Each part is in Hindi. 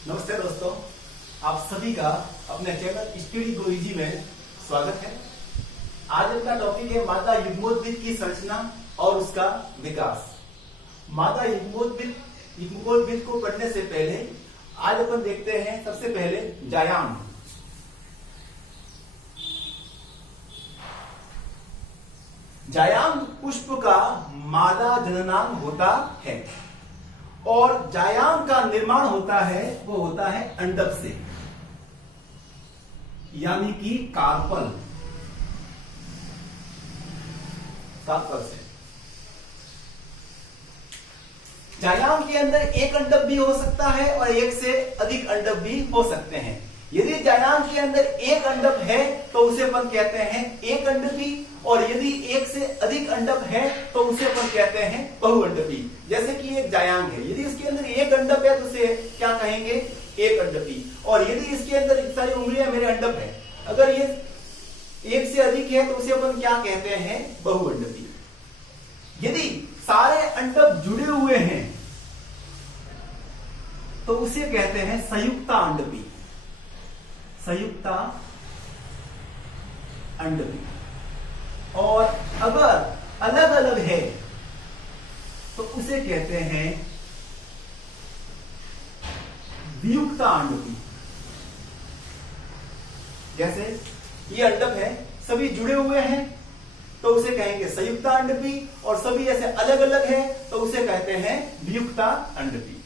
नमस्ते दोस्तों, आप सभी का अपने चैनल स्टडी गो इजी में स्वागत है। आज अपना टॉपिक है मादा युग्मोद्भिद की संरचना और उसका विकास। मादा युग्मोद्भिद को पढ़ने से पहले आज अपन देखते हैं सबसे पहले जायाम। जायाम पुष्प का मादा जननांग होता है और जायाम का निर्माण होता है, वो होता है अंडक से, यानी कि कार्पल से। जायाम के अंदर एक अंडक भी हो सकता है और एक से अधिक अंडक भी हो सकते हैं। यदि जायाम के अंदर एक अंडक है तो उसे अपन कहते हैं एक अंडकी, और यदि एक से अधिक अंडक है तो उसे अपन कहते हैं बहुअंडकी। जैसे कि एक जायांग है, यदि इसके अंदर एक अंडक है तो उसे क्या कहेंगे? एक अंडकी। और यदि इसके अंदर सारी उंगलियां मेरे अंडक है, अगर ये एक से अधिक है तो उसे अपन क्या कहते हैं? बहुअंडकी। यदि सारे अंडक जुड़े हुए हैं तो उसे कहते हैं संयुक्ता अंडकी। संयुक्ता अंडकी। और अगर अलग अलग है तो उसे कहते हैं वियुक्ता अंडकी। जैसे ये अंडक है, सभी जुड़े हुए हैं तो उसे कहेंगे संयुक्ता अंडकी, और सभी ऐसे अलग अलग है तो उसे कहते हैं वियुक्ता अंडकी।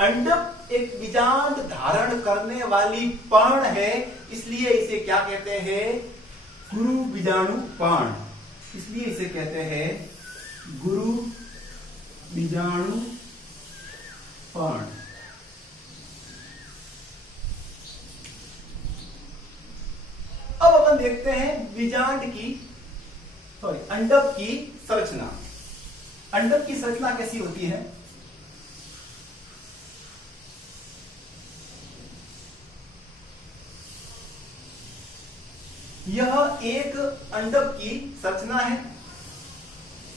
अंडक एक बीजांड धारण करने वाली पर्ण है, इसलिए इसे क्या कहते हैं? गुरु बीजाणु पर्ण। इसलिए इसे कहते हैं गुरु बीजाणु पर्ण। अब अपन देखते हैं अंडक की संरचना। अंडक की संरचना कैसी होती है? यह एक अंडक की संरचना है।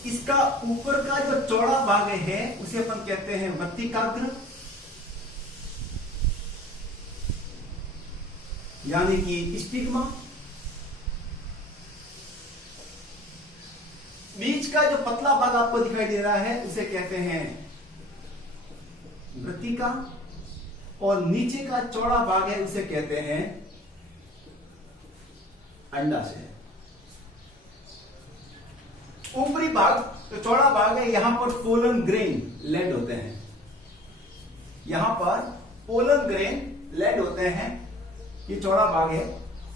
इसका ऊपर का जो चौड़ा भाग है उसे अपन कहते हैं वर्तिकाग्र, यानी कि स्टिग्मा। बीच का जो पतला भाग आपको दिखाई दे रहा है उसे कहते हैं वृत्तिका, और नीचे का चौड़ा भाग है उसे कहते हैं अंडाशय। ऊपरी भाग जो चौड़ा भाग है, यहां पर पोलन ग्रेन लैंड होते हैं। यहां पर पोलन ग्रेन लैंड होते हैं, ये चौड़ा भाग है।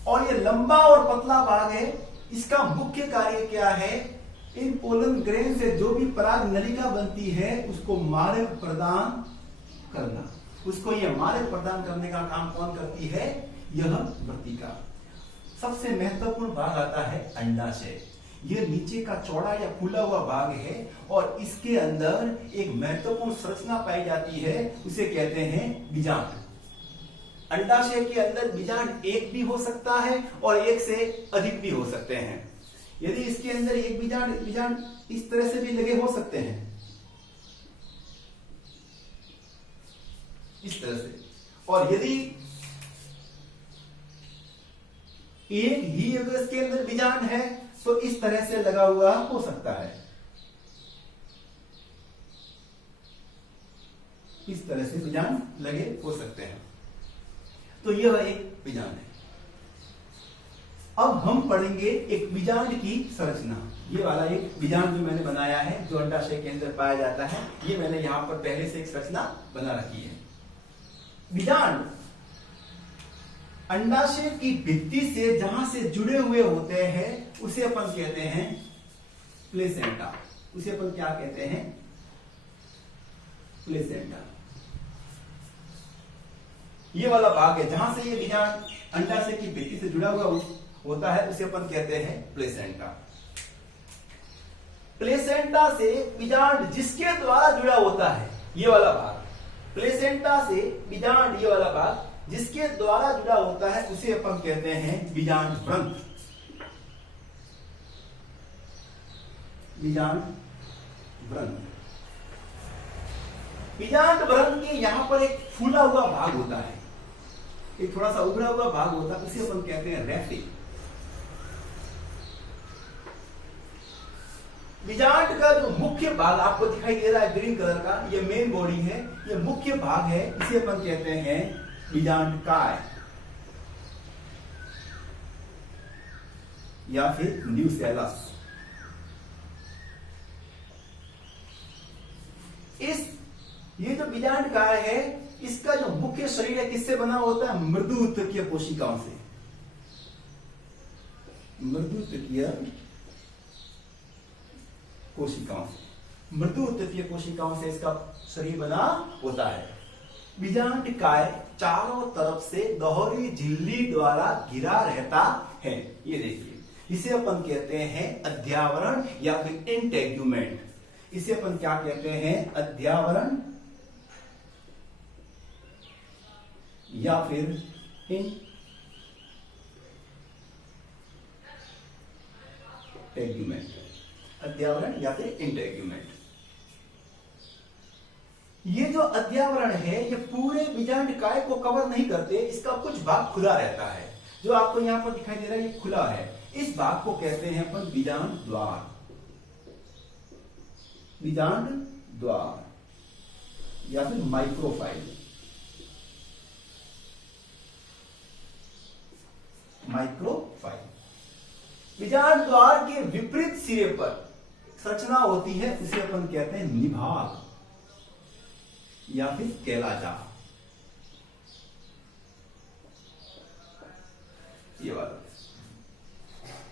और ये लंबा और पतला भाग है। इसका मुख्य कार्य क्या है? इन पोलन ग्रेन से जो भी पराग नलिका बनती है उसको मार्ग प्रदान करना। उसको यह मार्ग प्रदान करने का काम कौन करती है? यह वर्तिका। सबसे महत्वपूर्ण भाग आता है अंडाशय। यह नीचे का चौड़ा या फूला हुआ भाग है और इसके अंदर एक महत्वपूर्ण संरचना पाई जाती है, उसे कहते हैं बीजांड। अंडाशय के अंदर बीजांड एक भी हो सकता है और एक से अधिक भी हो सकते हैं। यदि इसके अंदर एक बीजांड इस तरह से भी लगे हो सकते हैं, इस तरह से। और यदि एक ही अगर इसके अंदर बीजांड है तो इस तरह से लगा हुआ हो सकता है, इस तरह से बीजांड लगे हो सकते हैं। तो यह एक बीजांड है। अब हम पढ़ेंगे एक बीजांड की संरचना। ये वाला एक बीजांड जो मैंने बनाया है, जो अंडाशय के अंदर पाया जाता है, ये मैंने यहां पर पहले से एक संरचना बना रखी है। बीजांड अंडाशय की भित्ति से जहां से जुड़े हुए होते हैं उसे अपन कहते हैं प्लेसेंटा। उसे अपन क्या कहते हैं? प्लेसेंटा। ये वाला भाग है जहां से ये बीजांड अंडाशय की भित्ति से जुड़ा हुआ होता है, उसे अपन कहते हैं प्लेसेंटा। प्लेसेंटा से बीजांड जिसके द्वारा जुड़ा होता है, ये वाला भाग, प्लेसेंटा से बीजांड, ये वाला भाग जिसके द्वारा जुड़ा होता है उसे अपन कहते हैं बीजांड व्रंत। बीजांड व्रंत। बीजांड व्रण के यहां पर एक फूला हुआ भाग होता है, एक थोड़ा सा उभरा हुआ भाग होता है, उसे अपन कहते हैं रेफे। बीजांड का जो मुख्य भाग आपको दिखाई दे रहा है ग्रीन कलर का, ये मेन बॉडी है, ये मुख्य भाग है, इसे अपन कहते हैं बीजांडकाय या फिर न्यूसेलस। ये जो बीजांडकाय है, इसका जो मुख्य शरीर है किससे बना होता है? मृदु उत्तकीय कोशिकाओं से। मृदु उत्तकीय कोशिकाओं से, मृदु उत्तकीय कोशिकाओं से इसका शरीर बना होता है। बीजांडकाय चारों तरफ से दोहरी झिल्ली द्वारा घिरा रहता है। ये देखिए, इसे अपन कहते हैं अध्यावरण या फिर इंटेग्यूमेंट। इसे अपन क्या कहते हैं? अध्यावरण या फिर इंटेग्यूमेंट, अध्यावरण या फिर इंटेग्यूमेंट। ये जो अध्यावरण है ये पूरे बीजांडकाय को कवर नहीं करते, इसका कुछ भाग खुला रहता है। जो आपको यहां पर दिखाई दे रहा है ये खुला है, इस भाग को कहते हैं अपन बीजांड द्वार। बीजांड द्वार या फिर माइक्रोफाइल। माइक्रोफाइल बीजांड द्वार के विपरीत सिरे पर संरचना होती है, उसे अपन कहते हैं निभाग या फिर कैलाजा। ये वाला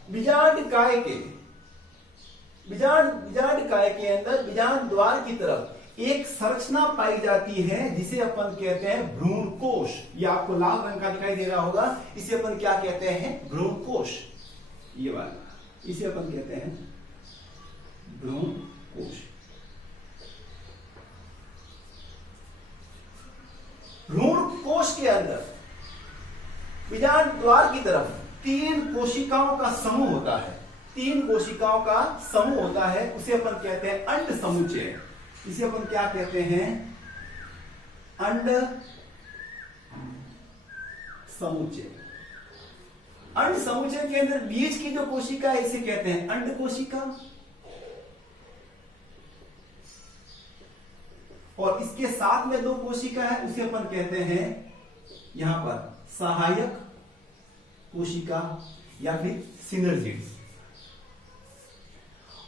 बीजांडकाय के अंदर बीजांड द्वार की तरफ एक संरचना पाई जाती है जिसे अपन कहते हैं भ्रूण कोश। ये आपको लाल रंग का दिखाई दे रहा होगा, इसे अपन क्या कहते हैं? भ्रूण कोश। ये वाला, इसे अपन कहते हैं भ्रूण कोश। भ्रूण कोश के अंदर बीजांड द्वार की तरफ 3 कोशिकाओं का समूह होता है। 3 कोशिकाओं का समूह होता है, उसे अपन कहते हैं अंड समुच्चय। इसे अपन क्या कहते हैं? अंड समुच्चय। अंड समुच्चय के अंदर बीच की जो कोशिका है इसे कहते हैं अंड कोशिका, और इसके साथ में 2 कोशिका है, उसे अपन कहते हैं यहां पर सहायक कोशिका या फिर सिनर्जिड्स।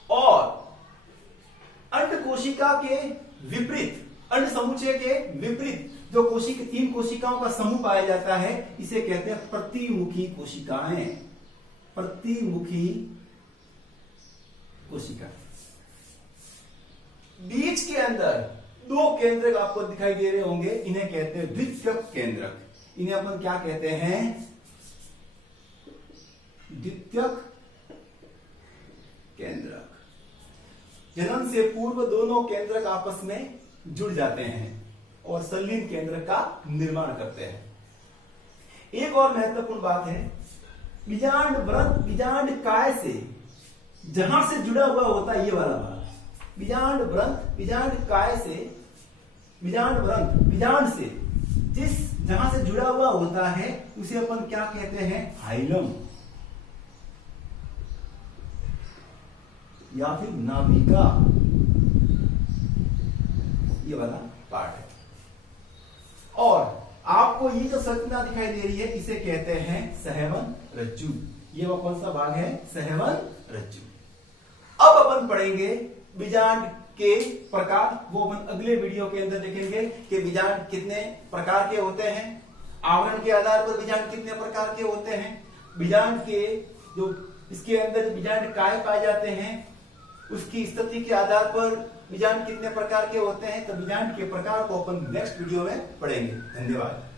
और अंड कोशिका के विपरीत, अंड समुच्चय के विपरीत जो 3 कोशिकाओं का समूह पाया जाता है, इसे कहते हैं प्रतिमुखी कोशिकाएं। प्रतिमुखी कोशिका। बीच के अंदर 2 केंद्रक आपको दिखाई दे रहे होंगे, इन्हें कहते हैं द्वितीयक केंद्रक। इन्हें अपन क्या कहते हैं? द्वितीयक केंद्रक। जन्म से पूर्व दोनों केंद्रक आपस में जुड़ जाते हैं और संलीन केंद्रक का निर्माण करते हैं। एक और महत्वपूर्ण बात है, बीजांड व्रण बीजांडकाय से जहां से जुड़ा हुआ होता है ये वाला भाग, बीजांड व्रण बीजांडकाय से, बीजांड व्रण बीजांड से जहां से जुड़ा हुआ होता है उसे अपन क्या कहते हैं? हाइलम या फिर नाभिका। ये वाला पार्ट है। और आपको ये जो संरचना दिखाई दे रही है इसे कहते हैं सहवन रज्जु। ये वो कौन सा भाग है? सहवन रज्जु। अब अपन पढ़ेंगे बीजांड के प्रकार, वो अपन अगले वीडियो के अंदर देखेंगे कि बीजांड कितने प्रकार के होते हैं, आवरण के आधार पर बीजांड कितने प्रकार के होते हैं, बीजांड के जो इसके अंदर बीजांडकाय पाए जाते हैं उसकी स्थिति के आधार पर बीजांड कितने प्रकार के होते हैं। तो बीजांड के प्रकार को अपन नेक्स्ट वीडियो में पढ़ेंगे। धन्यवाद।